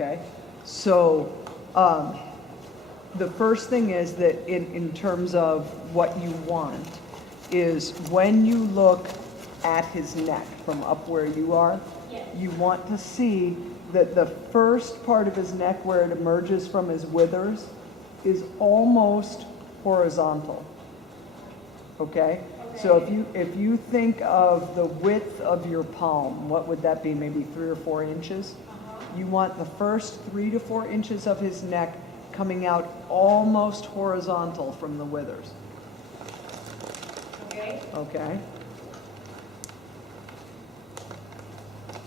Okay, so the first thing is that in terms of what you want is when you look at his neck from up where you are, Yes. you want to see that the first part of his neck where it emerges from his withers is almost horizontal. Okay? So if you think of the width of your palm, what would that be? Maybe 3 or 4 inches? You want the first 3 to 4 inches of his neck coming out almost horizontal from the withers. Okay. Okay?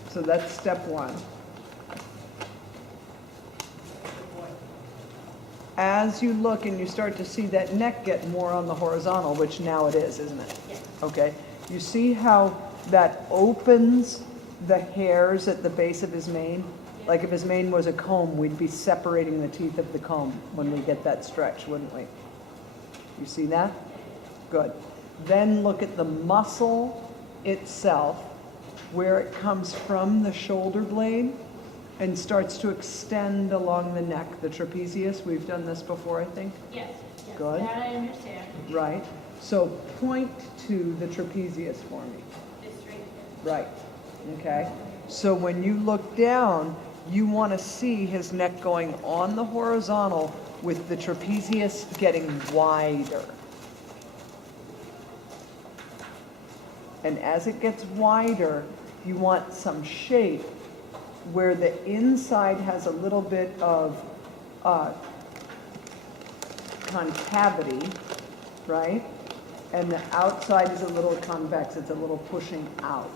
So that's step 1. As you look and you start to see that neck get more on the horizontal, which now it is, isn't it? Yes. Okay. You see how that opens the hairs at the base of his mane? Like if his mane was a comb, we'd be separating the teeth of the comb when we get that stretch, wouldn't we? You see that? Good. Then look at the muscle itself, where it comes from the shoulder blade and starts to extend along the neck, the trapezius. We've done this before, I think. Yes. Yes. Good. That I understand. Right. So point to the trapezius for me. This right here. Right. Okay. So when you look down, you want to see his neck going on the horizontal with the trapezius getting wider. And as it gets wider, you want some shape where the inside has a little bit of concavity, right? And the outside is a little convex, it's a little pushing out.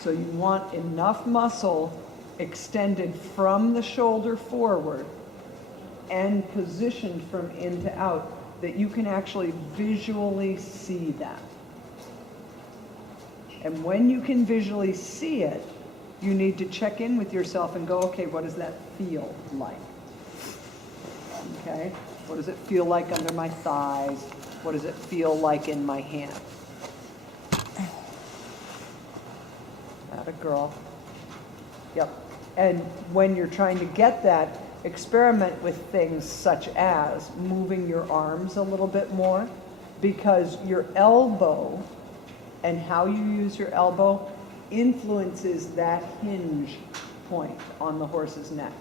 So you want enough muscle extended from the shoulder forward and positioned from in to out that you can actually visually see that. And when you can visually see it, you need to check in with yourself and go, okay, what does that feel like? Okay, what does it feel like under my thighs? What does it feel like in my hand? Atta girl. Yep. And when you're trying to get that, experiment with things such as moving your arms a little bit more, because your elbow and how you use your elbow influences that hinge point on the horse's neck,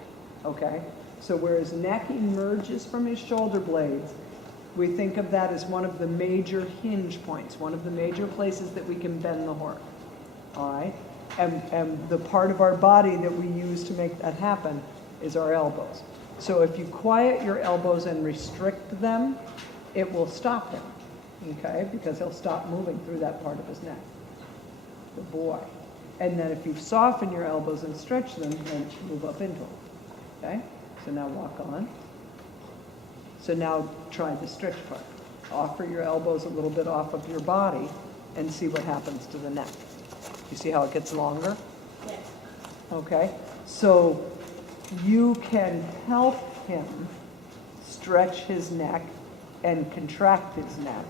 okay? So where his neck emerges from his shoulder blades, we think of that as one of the major hinge points, one of the major places that we can bend the horse, all right? And the part of our body that we use to make that happen is our elbows. So if you quiet your elbows and restrict them, it will stop him, okay? Because he'll stop moving through that part of his neck, the boy. And then if you soften your elbows and stretch them, then move up into them, okay? So now walk on. So now try the stretch part. Offer your elbows a little bit off of your body and see what happens to the neck. You see how it gets longer? Yes. Okay, so you can help him stretch his neck and contract his neck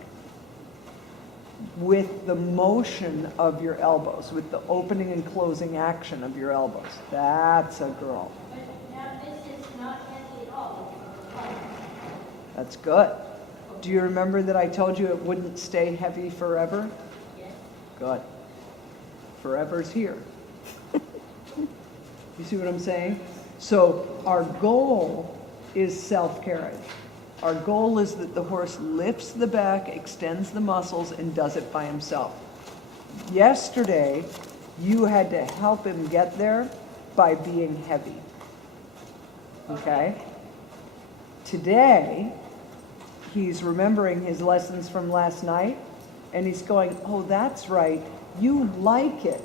with the motion of your elbows, with the opening and closing action of your elbows. That's a girl. But now this is not heavy at all. That's good. Do you remember that I told you it wouldn't stay heavy forever? Yes. Good. Forever's here. You see what I'm saying? So our goal is self-carriage. Our goal is that the horse lifts the back, extends the muscles, and does it by himself. Yesterday, you had to help him get there by being heavy. Okay? Today, he's remembering his lessons from last night, and he's going, oh, that's right. You like it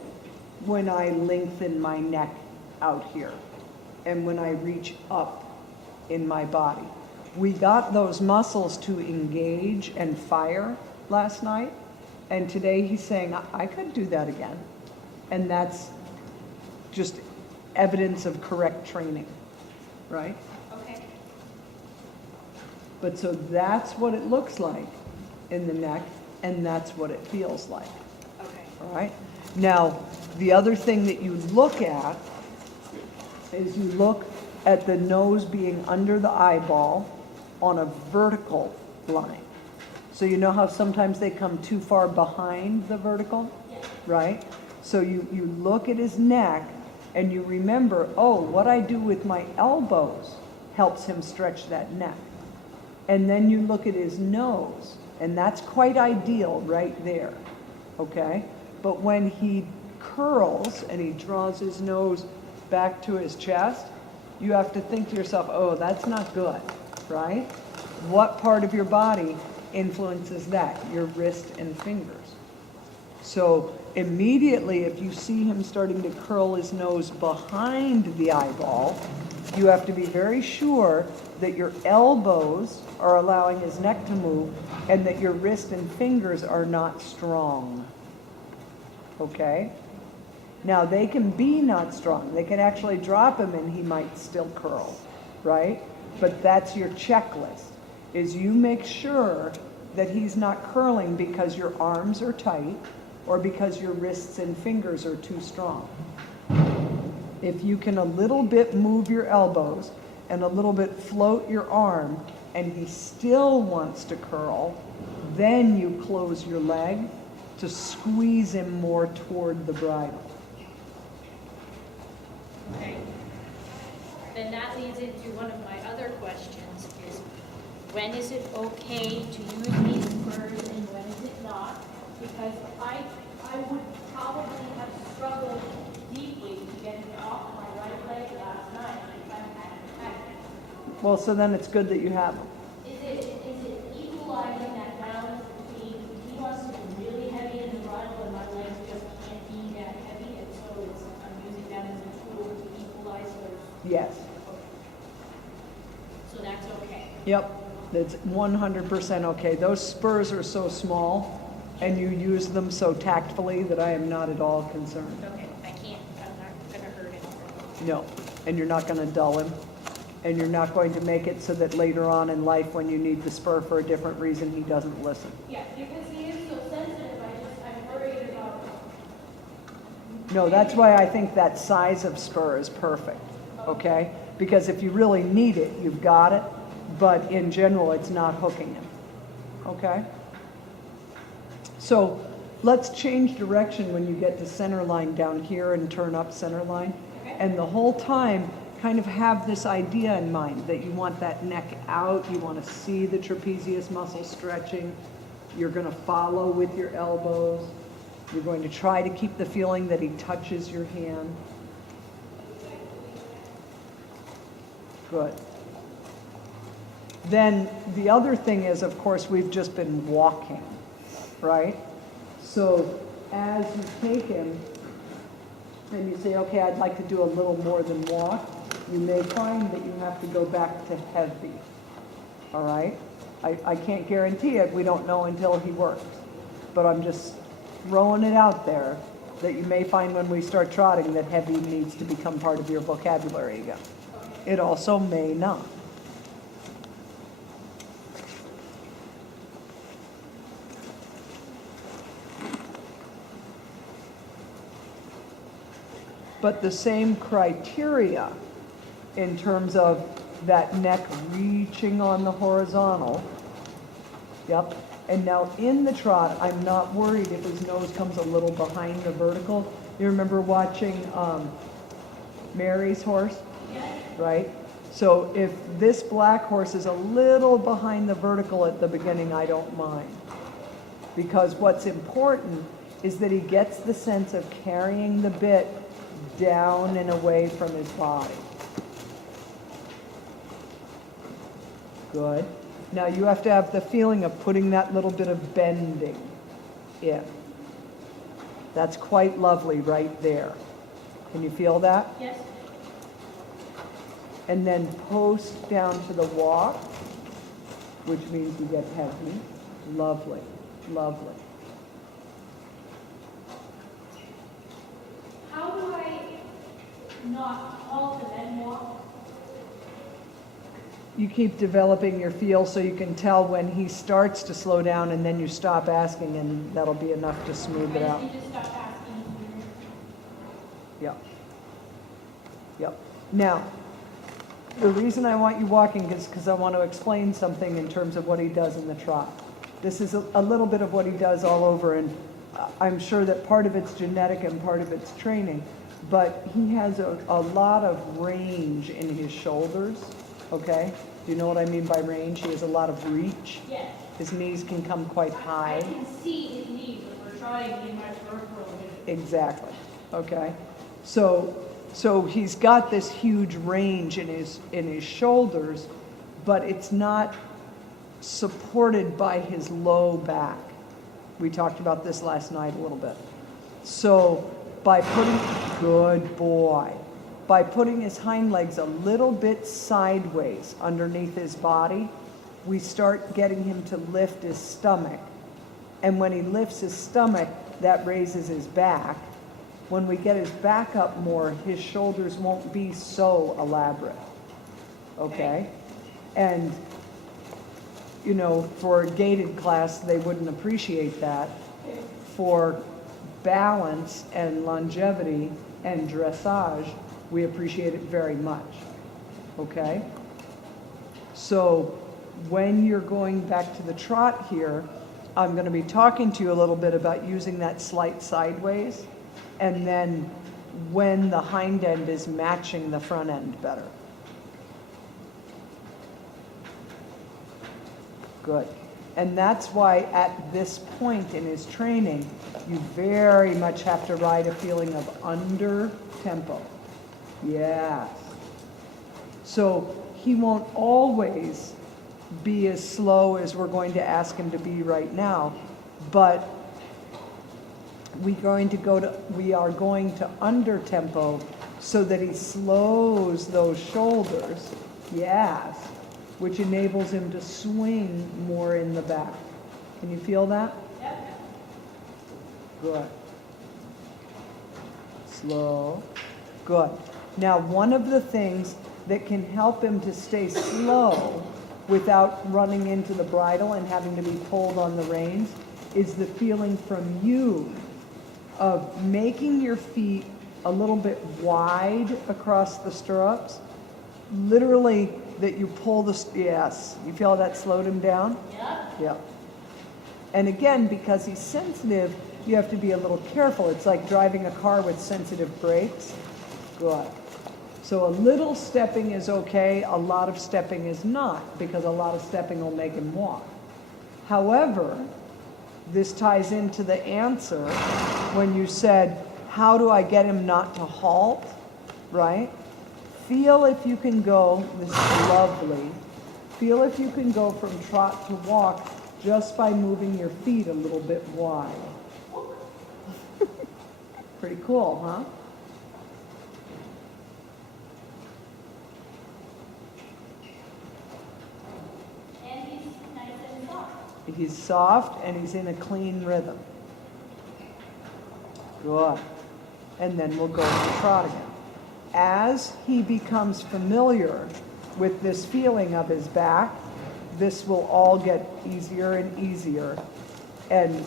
when I lengthen my neck out here and when I reach up in my body. We got those muscles to engage and fire last night, and today he's saying, I could do that again. And that's just evidence of correct training, right? Okay. But so that's what it looks like in the neck, and that's what it feels like. Okay. All right. Now, The other thing that you look at is you look at the nose being under the eyeball on a vertical line. So you know how sometimes they come too far behind the vertical, right? So you look at his neck and you remember, oh, what I do with my elbows helps him stretch that neck. And then you look at his nose, and that's quite ideal right there, okay? But when he curls and he draws his nose back to his chest, you have to think to yourself, oh, that's not good, right? What part of your body influences that? Your wrist and fingers. So immediately, if you see him starting to curl his nose behind the eyeball, you have to be very sure that your elbows are allowing his neck to move and that your wrist and fingers are not strong. Okay? Now, they can be not strong. They can actually drop him and he might still curl, right? But that's your checklist, is you make sure that he's not curling because your arms are tight or because your wrists and fingers are too strong. If you can a little bit move your elbows and a little bit float your arm and he still wants to curl, then you close your leg to squeeze him more toward the bridle. Okay. Then that leads into one of my other questions is, when is it okay to use these spurs and when is it not? Because I would probably have struggled deeply to get it off my right leg last night. I kind of had it tight. Well, so then it's good that you have them. Is it equalizing that balance between he wants to be really heavy in the bridle and my legs just can't be that heavy, and so I'm using that as a tool to equalize those? Yes. So that's okay. Yep. That's 100% okay. Those spurs are so small and you use them so tactfully that I am not at all concerned. Okay, I'm not gonna hurt him. No. And you're not going to dull him. And you're not going to make it so that later on in life when you need the spur for a different reason, he doesn't listen. Yeah, because he is so sensitive, I'm worried about. No, that's why I think that size of spur is perfect, okay? Because if you really need it, you've got it, but in general, it's not hooking him, okay? So let's change direction when you get to center line down here and turn up center line. Okay. And the whole time, kind of have this idea in mind that you want that neck out, you want to see the trapezius muscle stretching, you're going to follow with your elbows, you're going to try to keep the feeling that he touches your hand. Good. Then the other thing is, of course, we've just been walking, right? So as you take him and you say, okay, I'd like to do a little more than walk, you may find that you have to go back to heavy, all right? I can't guarantee it, we don't know until he works. But I'm just throwing it out there that you may find when we start trotting that heavy needs to become part of your vocabulary again. It also may not. But the same criteria in terms of that neck reaching on the horizontal. Yep. And now in the trot, I'm not worried if his nose comes a little behind the vertical. You remember watching Mary's horse? Yes. Right? So if this black horse is a little behind the vertical at the beginning, I don't mind. Because what's important is that he gets the sense of carrying the bit down and away from his body. Good. Now you have to have the feeling of putting that little bit of bending in. That's quite lovely right there. Can you feel that? Yes. And then post down to the walk, which means you get heavy. Lovely, lovely. How do I not halt and then walk? You keep developing your feel so you can tell when he starts to slow down and then you stop asking and that'll be enough to smooth it out. You just stop asking. Yep. Yep. Now, the reason I want you walking is because I want to explain something in terms of what he does in the trot. This is a little bit of what he does all over, and I'm sure that part of it's genetic and part of it's training, but he has a lot of range in his shoulders, okay? Do you know what I mean by range? He has a lot of reach. Yes. His knees can come quite high. I can see his knees, but we're trying to be in my peripheral vision. Exactly, okay? So he's got this huge range in his shoulders, but it's not supported by his low back. We talked about this last night a little bit. So by putting his hind legs a little bit sideways underneath his body, we start getting him to lift his stomach. And when he lifts his stomach, that raises his back. When we get his back up more, his shoulders won't be so elaborate, okay? And, you know, for a gaited class, they wouldn't appreciate that. For balance and longevity and dressage, we appreciate it very much, okay? So when you're going back to the trot here, I'm going to be talking to you a little bit about using that slight sideways, and then when the hind end is matching the front end better. Good. And that's why at this point in his training, you very much have to ride a feeling of under tempo. Yes. So he won't always be as slow as we're going to ask him to be right now, but we are going to under tempo so that he slows those shoulders, yes, which enables him to swing more in the back. Can you feel that? Yep. Good. Slow. Good. Now, one of the things that can help him to stay slow without running into the bridle and having to be pulled on the reins is the feeling from you of making your feet a little bit wide across the stirrups. Literally, that you pull yes, you feel that slowed him down? Yep. Yeah. And again, because he's sensitive, you have to be a little careful. It's like driving a car with sensitive brakes. Good. So a little stepping is okay, a lot of stepping is not, because a lot of stepping will make him walk. However, this ties into the answer when you said, how do I get him not to halt, right? Feel if you can go, this is lovely, feel if you can go from trot to walk just by moving your feet a little bit wide. Pretty cool, huh? And he's nice and soft. He's soft and he's in a clean rhythm. Good. And then we'll go to trot again. As he becomes familiar with this feeling of his back, this will all get easier and easier. And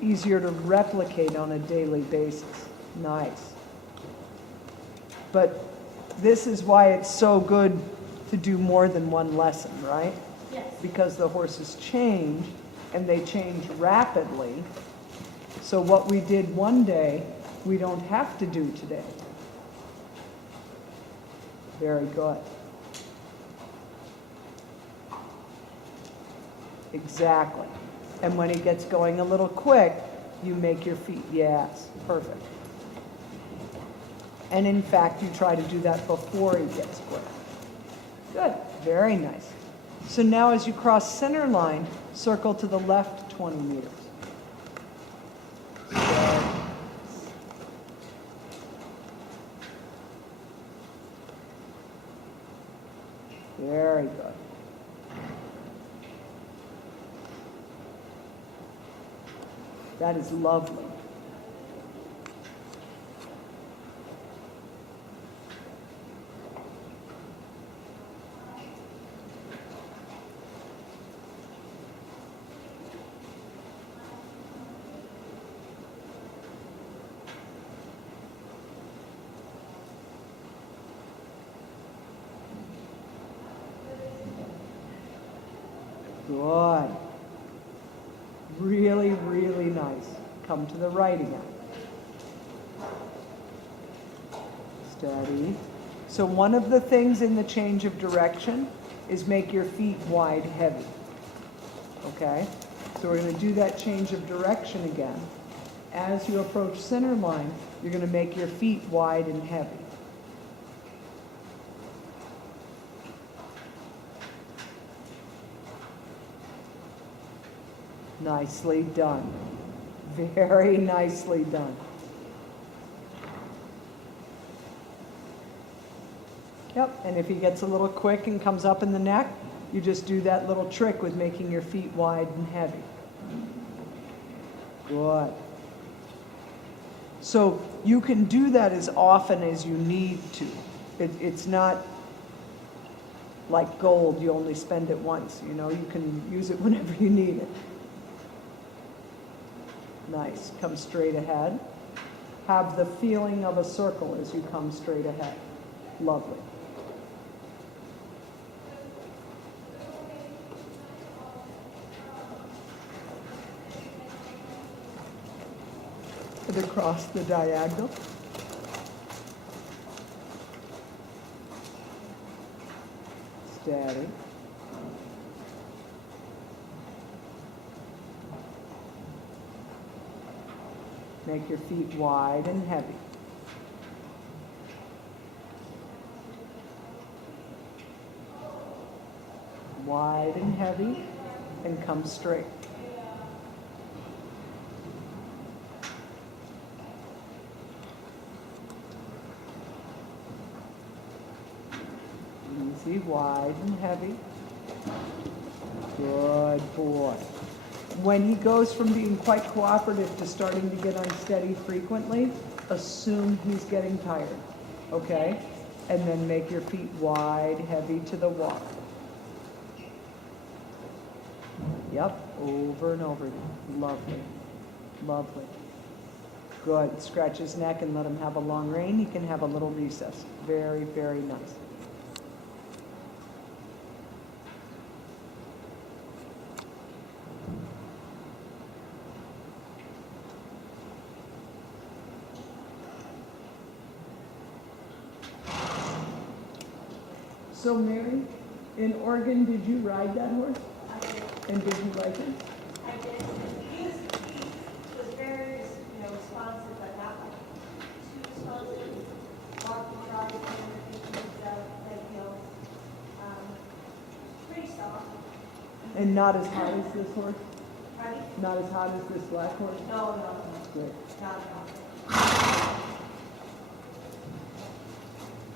easier to replicate on a daily basis. Nice. But this is why it's so good to do more than one lesson, right? Yes. Because the horses change, and they change rapidly. So what we did one day, we don't have to do today. Very good. Exactly. And when he gets going a little quick, you make your feet, yes, perfect. And in fact, you try to do that before he gets quick. Good, very nice. So now as you cross center line, circle to the left 20 meters. Very good. That is lovely. Good. Really, really nice. Come to the right again. Steady. So one of the things in the change of direction is make your feet wide, heavy. Okay? So we're going to do that change of direction again. As you approach center line, you're going to make your feet wide and heavy. Nicely done. Very nicely done. Yep, and if he gets a little quick and comes up in the neck, you just do that little trick with making your feet wide and heavy. Good. So you can do that as often as you need to. It's not like gold, you only spend it once, you know, you can use it whenever you need it. Nice, come straight ahead. Have the feeling of a circle as you come straight ahead. Lovely. And across the diagonal. Steady. Make your feet wide and heavy. Wide and heavy, and come straight. Easy, wide and heavy. Good boy. When he goes from being quite cooperative to starting to get unsteady frequently, assume he's getting tired, okay? And then make your feet wide, heavy to the walk. Yep, over and over again. Lovely, lovely. Good, scratch his neck and let him have a long rein. He can have a little recess. Very, very nice. So Mary, in Oregon, did you ride that horse? I did. And did you like it? I did. He was very, responsive, but not like too responsive. Walking, trotting, and everything was like hills. Pretty soft. And not as hot as this horse? Right? Not as hot as this black horse? No. Good. Not at all.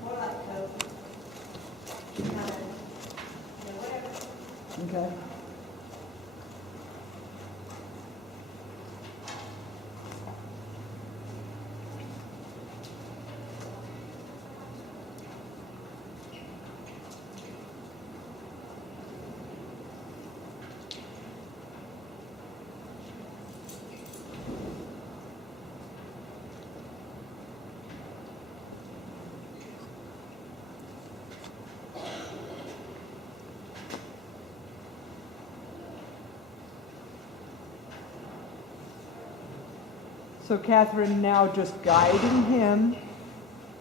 More like cozy. Kind of, whatever. Okay. So Katherine, now just guiding him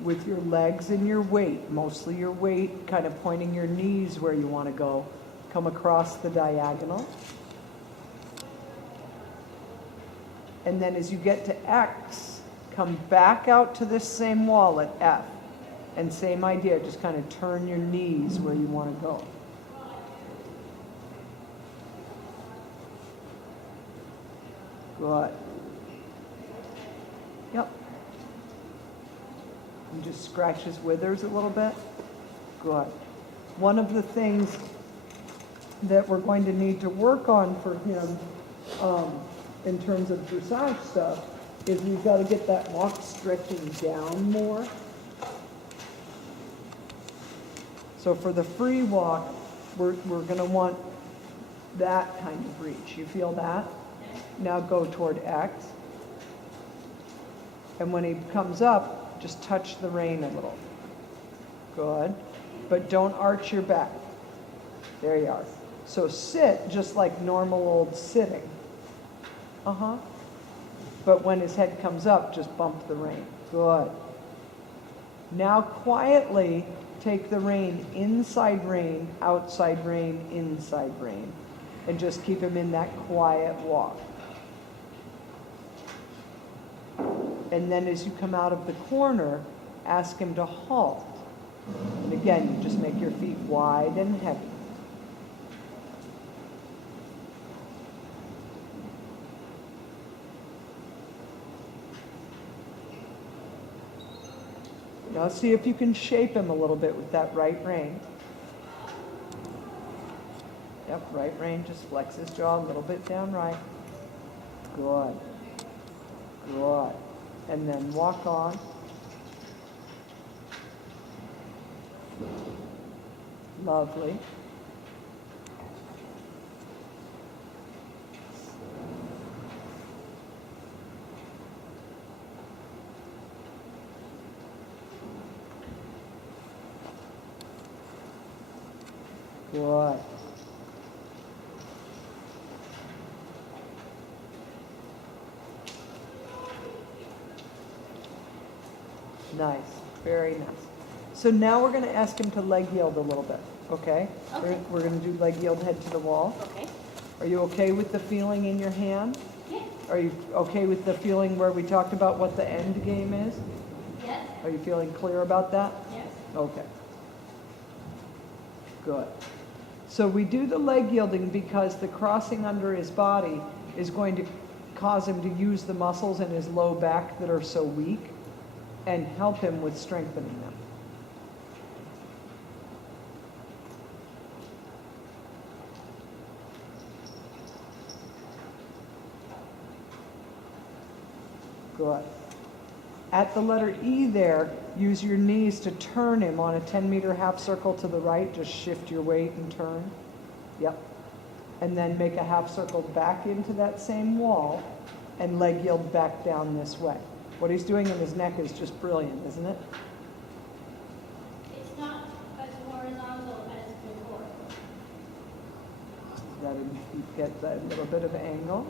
with your legs and your weight, mostly your weight, kind of pointing your knees where you want to go. Come across the diagonal. And then as you get to X, come back out to this same wall at F. And same idea, just kind of turn your knees where you want to go. Good. Yep. And just scratch his withers a little bit. Good. One of the things that we're going to need to work on for him in terms of dressage stuff is we've got to get that walk stretching down more. So for the free walk, we're going to want that kind of reach. You feel that? Now go toward X. And when he comes up, just touch the rein a little. Good. But don't arch your back. There you are. So sit just like normal old sitting. Uh-huh. But when his head comes up, just bump the rein. Good. Now quietly take the rein, inside rein, outside rein, inside rein. And just keep him in that quiet walk. And then as you come out of the corner, ask him to halt. And again, you just make your feet wide and heavy. Now see if you can shape him a little bit with that right rein. Yep, right rein, just flex his jaw a little bit down right. Good. Good. And then walk on. Lovely. Good. Nice, very nice. So now we're going to ask him to leg yield a little bit, okay? Okay. We're going to do leg yield head to the wall. Okay. Are you okay with the feeling in your hand? Yeah. Are you okay with the feeling where we talked about what the end game is? Yes. Are you feeling clear about that? Yes. Okay. Good. So we do the leg yielding because the crossing under his body is going to cause him to use the muscles in his low back that are so weak and help him with strengthening them. Good. At the letter E there, use your knees to turn him on a 10-meter half circle to the right. Just shift your weight and turn. Yep. And then make a half circle back into that same wall and leg yield back down this way. What he's doing in his neck is just brilliant, isn't it? It's not as horizontal as before. Let him get that little bit of angle.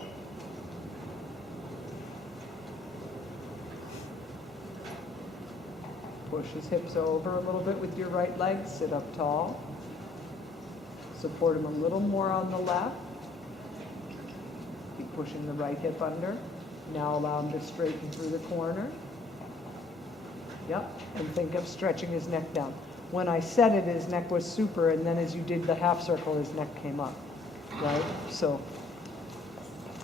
Push his hips over a little bit with your right leg. Sit up tall. Support him a little more on the left. Keep pushing the right hip under. Now allow him to straighten through the corner. Yep. And think of stretching his neck down. When I said it, his neck was super, and then as you did the half circle, his neck came up. Right? So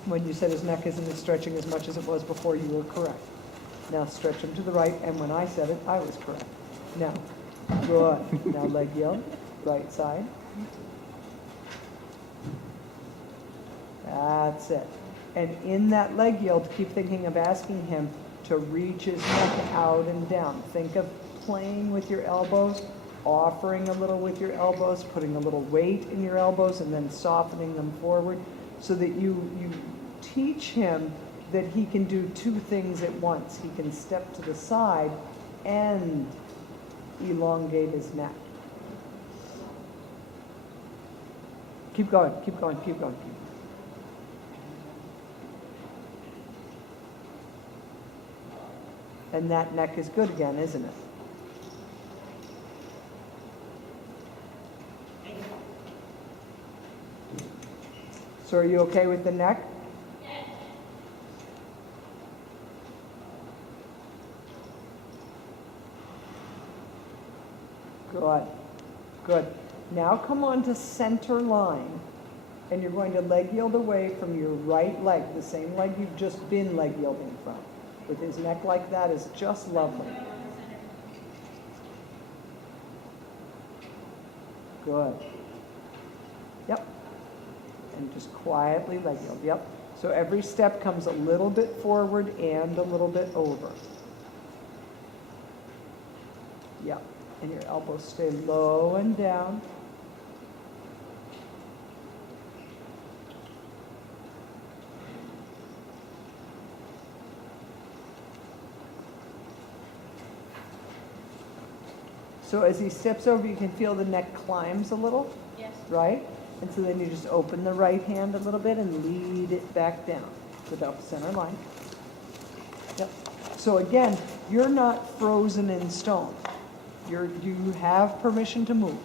when you said his neck isn't stretching as much as it was before, you were correct. Now stretch him to the right, and when I said it, I was correct. Now, good. Now leg yield, right side. That's it. And in that leg yield, keep thinking of asking him to reach his neck out and down. Think of playing with your elbows, offering a little with your elbows, putting a little weight in your elbows, and then softening them forward so that you teach him that he can do two things at once. He can step to the side and elongate his neck. Keep going, keep going, keep going. And that neck is good again, isn't it? So are you okay with the neck? Good. Good. Now come on to center line, and you're going to leg yield away from your right leg, the same leg you've just been leg yielding from. With his neck like that is just lovely. Good. Yep. And just quietly leg yield. Yep. So every step comes a little bit forward and a little bit over. Yep. And your elbows stay low and down. So as he steps over, you can feel the neck climbs a little, Yes. right? And so then you just open the right hand a little bit and lead it back down without the center line. Yep. So again, you're not frozen in stone. You have permission to move.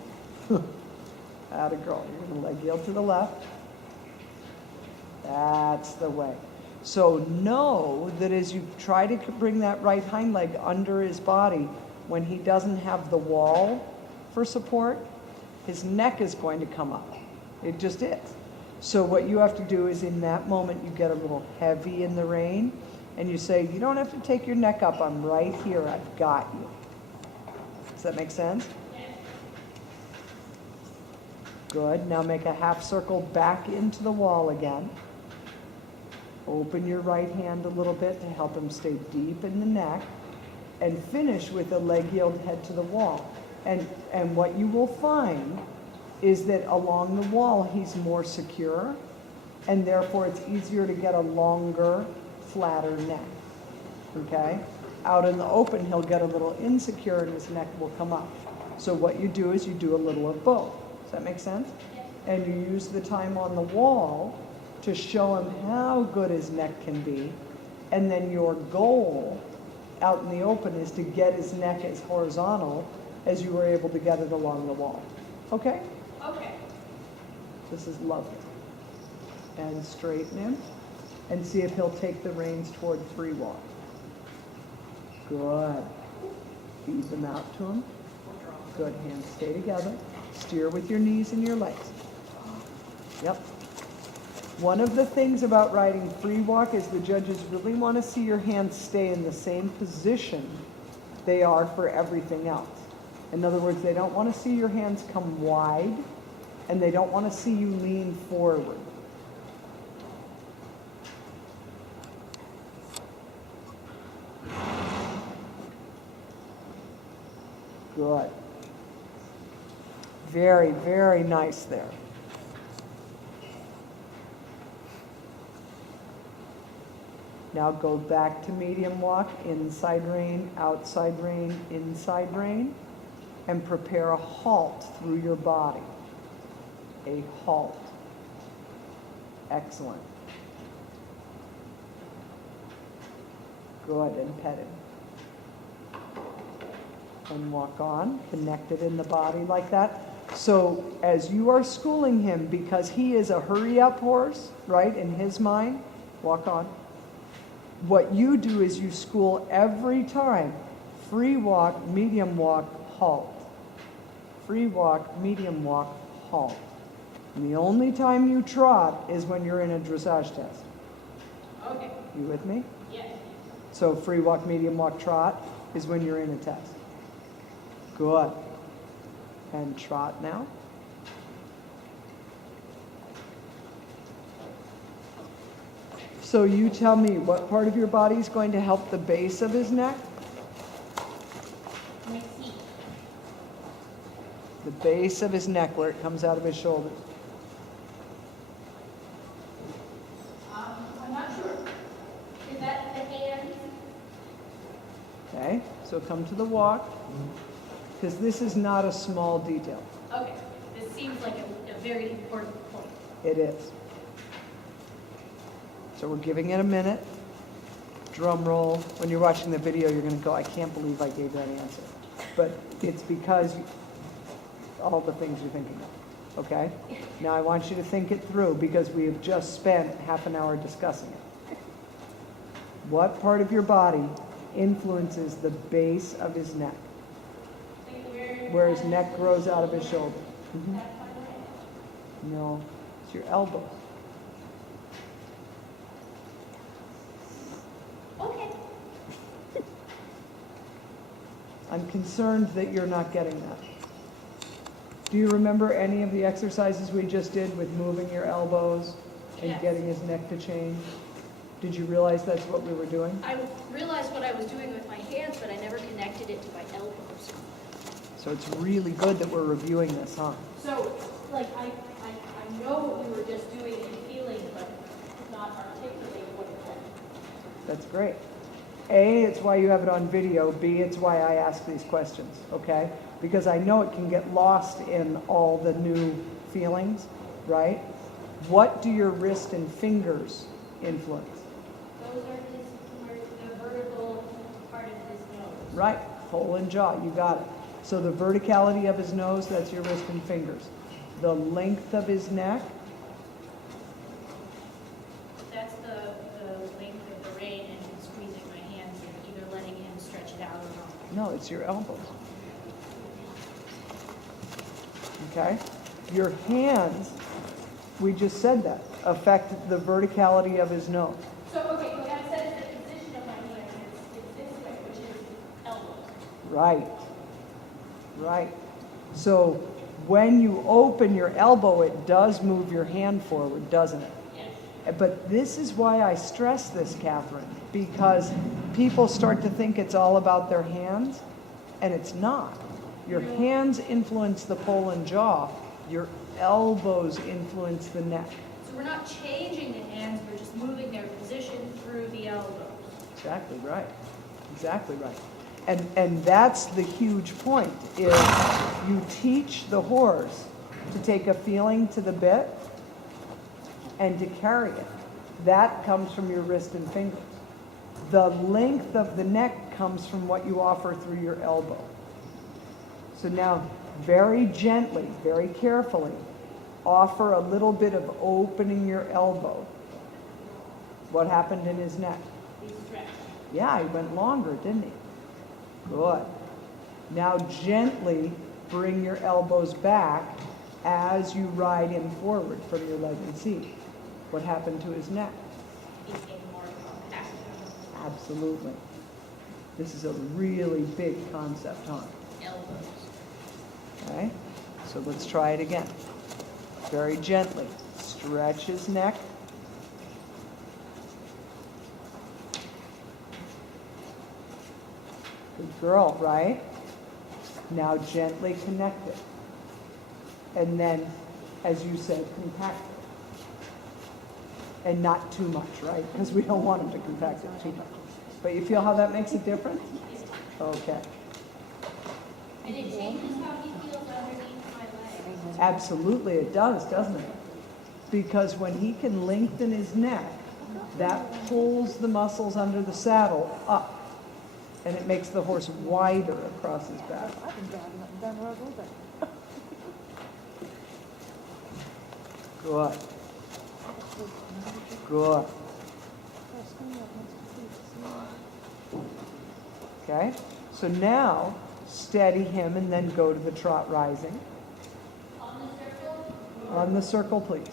Atta girl. You're going to leg yield to the left. That's the way. So know that as you try to bring that right hind leg under his body, when he doesn't have the wall for support, his neck is going to come up. It just is. So what you have to do is in that moment, you get a little heavy in the rein, and you say, you don't have to take your neck up. I'm right here. I've got you. Does that make sense? Good. Now make a half circle back into the wall again. Open your right hand a little bit to help him stay deep in the neck, and finish with a leg yield head to the wall. And what you will find is that along the wall he's more secure, and therefore it's easier to get a longer, flatter neck. Okay? Out in the open he'll get a little insecure and his neck will come up. So what you do is you do a little of both. Does that make sense? And you use the time on the wall to show him how good his neck can be, and then your goal out in the open is to get his neck as horizontal as you were able to get it along the wall. Okay? Okay. This is lovely. And straighten him, and see if he'll take the reins toward free walk. Good. Feed them out to him. Good. Hands stay together. Steer with your knees and your legs. Yep. One of the things about riding free walk is the judges really want to see your hands stay in the same position they are for everything else. In other words, they don't want to see your hands come wide, and they don't want to see you lean forward. Good. Very, very nice there. Now go back to medium walk, inside rein, outside rein, inside rein, and prepare a halt through your body. A halt. Excellent. Good, and pet him. And walk on, connected in the body like that. So as you are schooling him, because he is a hurry-up horse, right, in his mind, walk on. What you do is you school every time, free walk, medium walk, halt. Free walk, medium walk, halt. And the only time you trot is when you're in a dressage test. Okay. You with me? Yes. So free walk, medium walk, trot is when you're in a test. Good. And trot now. So you tell me, what part of your body is going to help the base of his neck? My feet. The base of his neck, where it comes out of his shoulders. I'm not sure. Is that the hand? Okay, so come to the walk, because this is not a small detail. Okay. This seems like a very important point. It is. So we're giving it a minute. Drum roll. When you're watching the video, you're going to go, I can't believe I gave that answer. But it's because all the things you're thinking of. Okay? Now I want you to think it through, because we have just spent half an hour discussing it. What part of your body influences the base of his neck? Where his neck grows out of his shoulder. No, it's your elbow. Okay. I'm concerned that you're not getting that. Do you remember any of the exercises we just did with moving your elbows and Yes. getting his neck to change? Did you realize that's what we were doing? I realized what I was doing with my hands, but I never connected it to my elbows. So it's really good that we're reviewing this, huh? So, like, I know what we were just doing and feeling, but could not articulate what it meant. That's great. A, it's why you have it on video. B, it's why I ask these questions, okay? Because I know it can get lost in all the new feelings. right? What do your wrist and fingers influence? Those are the vertical part of his nose. Right, pole and jaw, you got it. So the verticality of his nose, that's your wrist and fingers. The length of his neck, That's the length of the rein and squeezing my hands and either letting him stretch it out or not. no, it's your elbows. Okay? Your hands, we just said that, affect the verticality of his nose. So, okay, what I said is the position of my hand is this way, which is elbows. Right. Right. So when you open your elbow, it does move your hand forward, doesn't it? Yes. But this is why I stress this, Catherine, because people start to think it's all about their hands, and it's not. Your hands influence the pole and jaw. Your elbows influence the neck. So we're not changing the hands, we're just moving their position through the elbows. Exactly right. Exactly right. And that's the huge point, is you teach the horse to take a feeling to the bit and to carry it. That comes from your wrist and fingers. The length of the neck comes from what you offer through your elbow. So now, very gently, very carefully, offer a little bit of opening your elbow. What happened in his neck? He stretched. Yeah, he went longer, didn't he? Good. Now gently bring your elbows back as you ride him forward from your leg and seat. What happened to his neck? He became more compact. Absolutely. This is a really big concept, huh? Elbows. Okay, so let's try it again. Very gently. Stretch his neck. Good girl, right? Now gently connect it. And then, as you said, compact it. And not too much, right? Because we don't want him to compact it too much. But you feel how that makes a difference? Okay. And it changes how he feels underneath my leg. Absolutely, it does, doesn't it? Because when he can lengthen his neck, that pulls the muscles under the saddle up, and it makes the horse wider across his back. Good. Good. Okay, so now steady him and then go to the trot rising. On the circle, On the circle, please.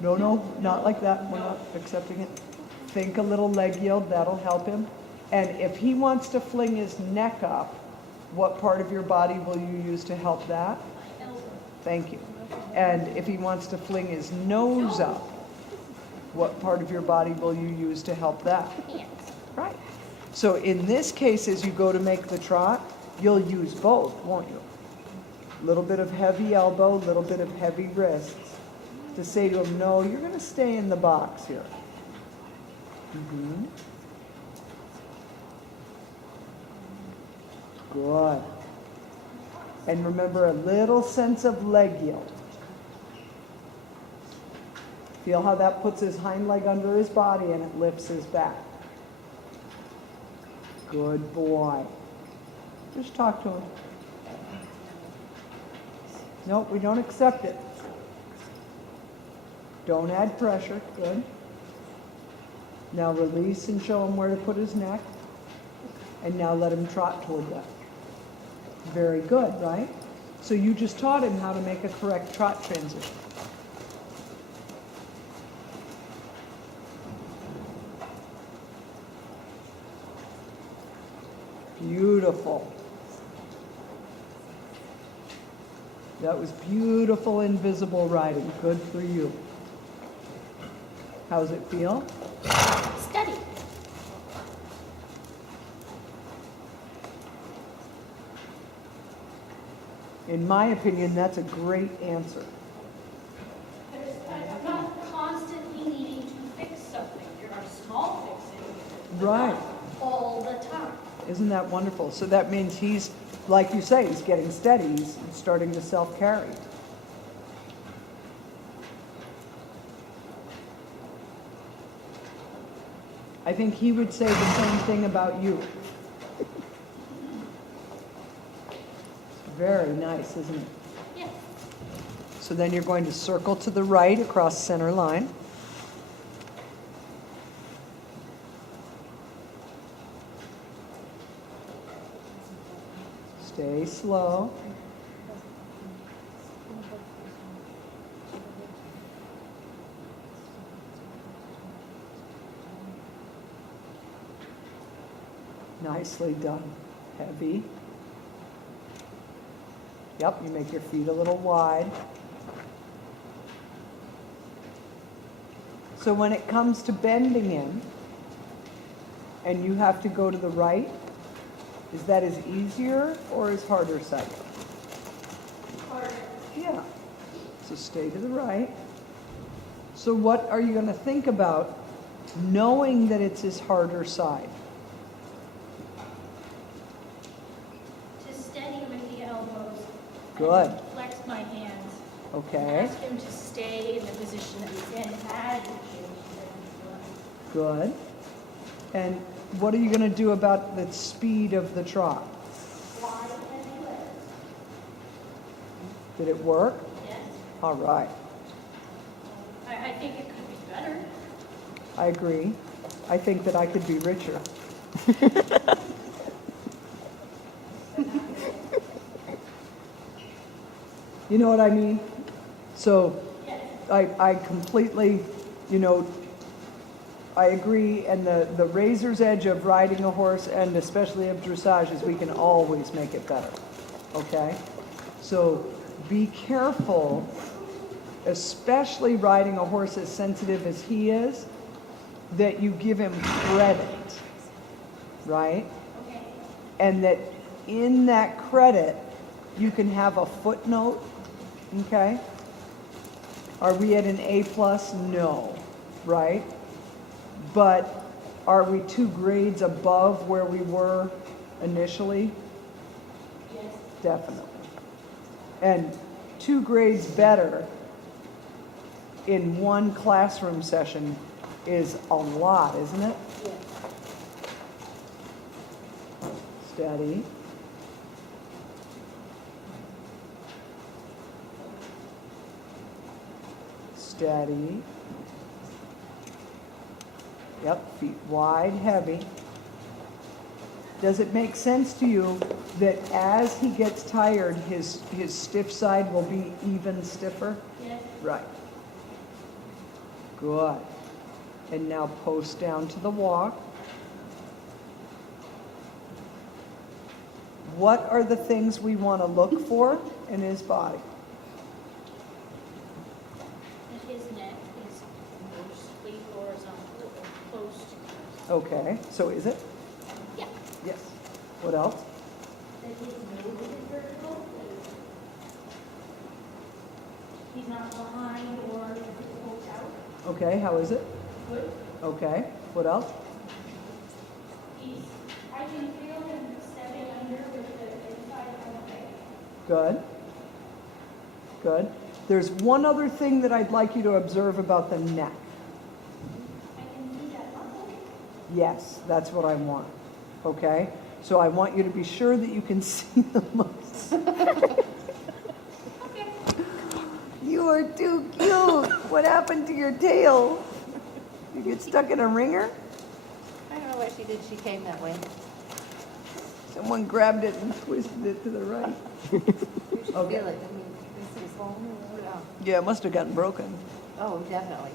No, no, not like that. We're not accepting it. Think a little leg yield, that'll help him. And if he wants to fling his neck up, what part of your body will you use to help that? my elbow. Thank you. And if he wants to fling his nose up, what part of your body will you use to help that? Hands. Right. So in this case, as you go to make the trot, you'll use both, won't you? A little bit of heavy elbow, a little bit of heavy wrists, to say to him, no, you're going to stay in the box here. Good. And remember, a little sense of leg yield. Feel how that puts his hind leg under his body and it lifts his back. Good boy. Just talk to him. Nope, we don't accept it. Don't add pressure. Good. Now release and show him where to put his neck. And now let him trot toward that. Very good, right? So you just taught him how to make a correct trot transition. Beautiful. That was beautiful invisible riding. Good for you. How's it feel? Steady. In my opinion, that's a great answer. I'm not constantly needing to fix something. There are small fixes. Right. All the time. Isn't that wonderful? So that means he's, like you say, he's getting steady. He's starting to self-carry. I think he would say the same thing about you. Very nice, isn't it? Yeah. So then you're going to circle to the right across center line. Stay slow. Nicely done. Heavy. Yep, you make your feet a little wide. So when it comes to bending in, and you have to go to the right, is that as easier or as harder side? Harder. Yeah. So stay to the right. So what are you going to think about knowing that it's his harder side? To steady with the elbows. Good. And flex my hands. Okay. Ask him to stay in the position that he's in as he Good. And what are you going to do about the speed of the trot? Wide and lift. Did it work? Yes. All right. I think it could be better. I agree. I think that I could be richer. You know what I mean? So I completely, I agree. And the razor's edge of riding a horse, and especially of dressage, is we can always make it better. Okay? So be careful, especially riding a horse as sensitive as he is, that you give him credit, right? Okay. And that in that credit, you can have a footnote, okay? Are we at an A+? No, right? But are we 2 grades above where we were initially? Yes. Definitely. And 2 grades better in one classroom session is a lot, isn't it? Yes. Steady. Steady. Yep, feet wide, heavy. Does it make sense to you that as he gets tired, his stiff side will be even stiffer? Yes. Right. Good. And now post down to the walk. What are the things we want to look for in his body? And his neck is mostly horizontal or close to. Okay, so is it? Yeah. Yes. What else? That his nose is vertical. He's not behind or poked out. Okay, how is it? Good. Okay, what else? I can feel him stepping under with the inside of my leg. Good. Good. There's one other thing that I'd like you to observe about the neck. I can see that muscle. Yes, that's what I want. Okay? So I want you to be sure that you can see the muscle. Okay. You are too cute. What happened to your tail? You get stuck in a ringer? I don't know what she did. She came that way. Someone grabbed it and twisted it to the right. You should Okay. feel it. I mean, this is long. Yeah, it must have gotten broken. Oh, definitely.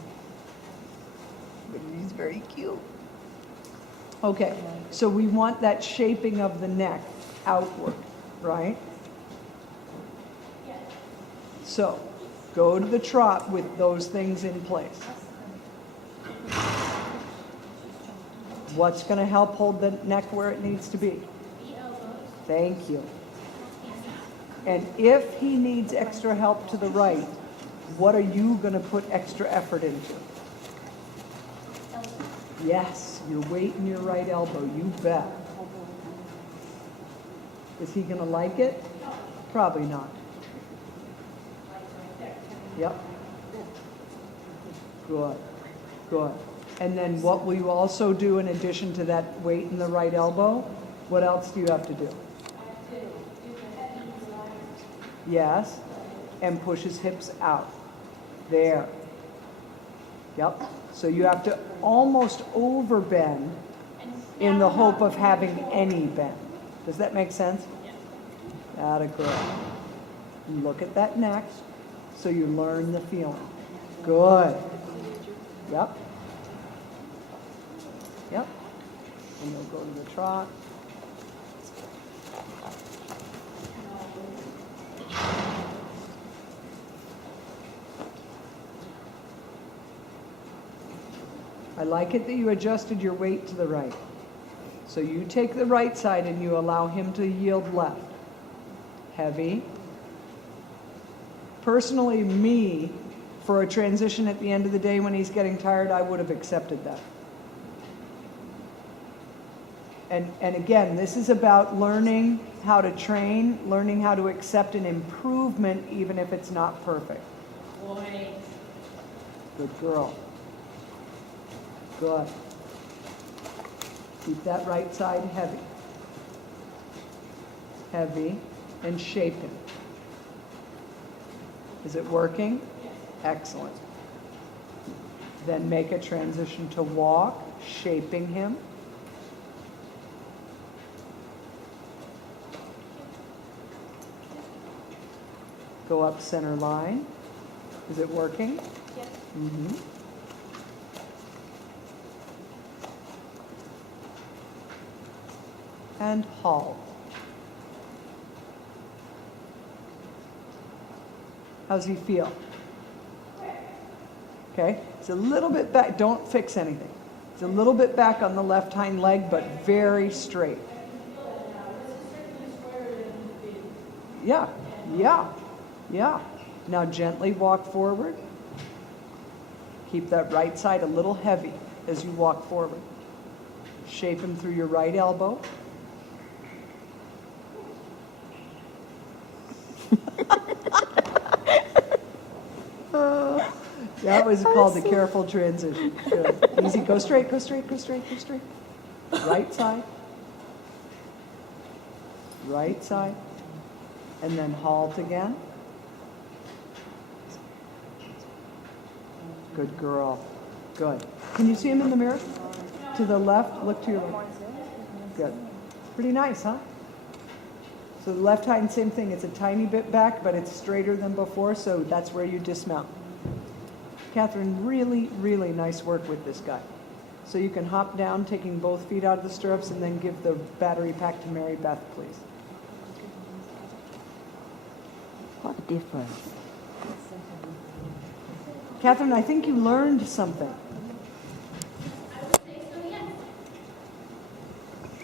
But he's very cute. Okay, so we want that shaping of the neck outward, right? Yes. So go to the trot with those things in place. What's going to help hold the neck where it needs to be? The elbows. Thank you. And if he needs extra help to the right, what are you going to put extra effort into? Elbows. Yes, your weight in your right elbow, you bet. Is he gonna like it? Probably not. Yep. Good, good. And then what will you also do in addition to that weight in the right elbow? What else do you have to do? Yes, and push his hips out. There. Yep. So you have to almost overbend in the hope of having any bend. Does that make sense? Atta girl. Look at that neck so you learn the feeling. Good. Yep. Yep. And you'll go to the trot. I like it that you adjusted your weight to the right. So you take the right side and you allow him to yield left. Heavy. Personally, me, for a transition at the end of the day when he's getting tired, I would have accepted that. And again, this is about learning how to train, learning how to accept an improvement even if it's not perfect. Boy. Good girl. Good. Keep that right side heavy. Heavy. And shape him. Is it working? Excellent. Then make a transition to walk, shaping him. Go up center line. Is it working? Yes. Mm-hmm. And halt. How's he feel? Okay, it's a little bit back, don't fix anything. It's a little bit back on the left hind leg, but very straight. Yeah, yeah, yeah. Now gently walk forward. Keep that right side a little heavy as you walk forward. Shape him through your right elbow. That was called a careful transition. Good. Easy. Go straight, go straight, go straight, go straight. Right side. Right side. And then halt again. Good girl. Good. Can you see him in the mirror? To the left, look to your left. Good. Pretty nice, huh? So the left hind, same thing. It's a tiny bit back, but it's straighter than before, so that's where you dismount. Katherine, really, really nice work with this guy. So you can hop down, taking both feet out of the stirrups, and then give the battery pack to Mary Beth, please. What a difference. Katherine, I think you learned something. I would say so, yes.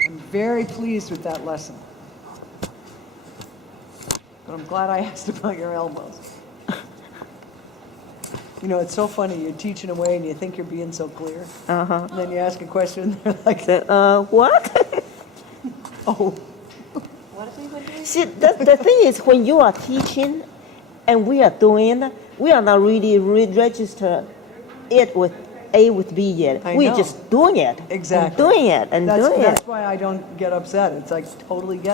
I'm very pleased with that lesson. But I'm glad I asked about your elbows. You know, it's so funny. You're teaching away and you think you're being so clear. Uh-huh. And then you ask a question and they're like, What? oh. What if we would do? See, the thing is, when you are teaching and we are doing, we are not really register it with A with B yet. I We're know. just doing it. Exactly. And doing it and doing it. That's why I don't get upset. It's like totally get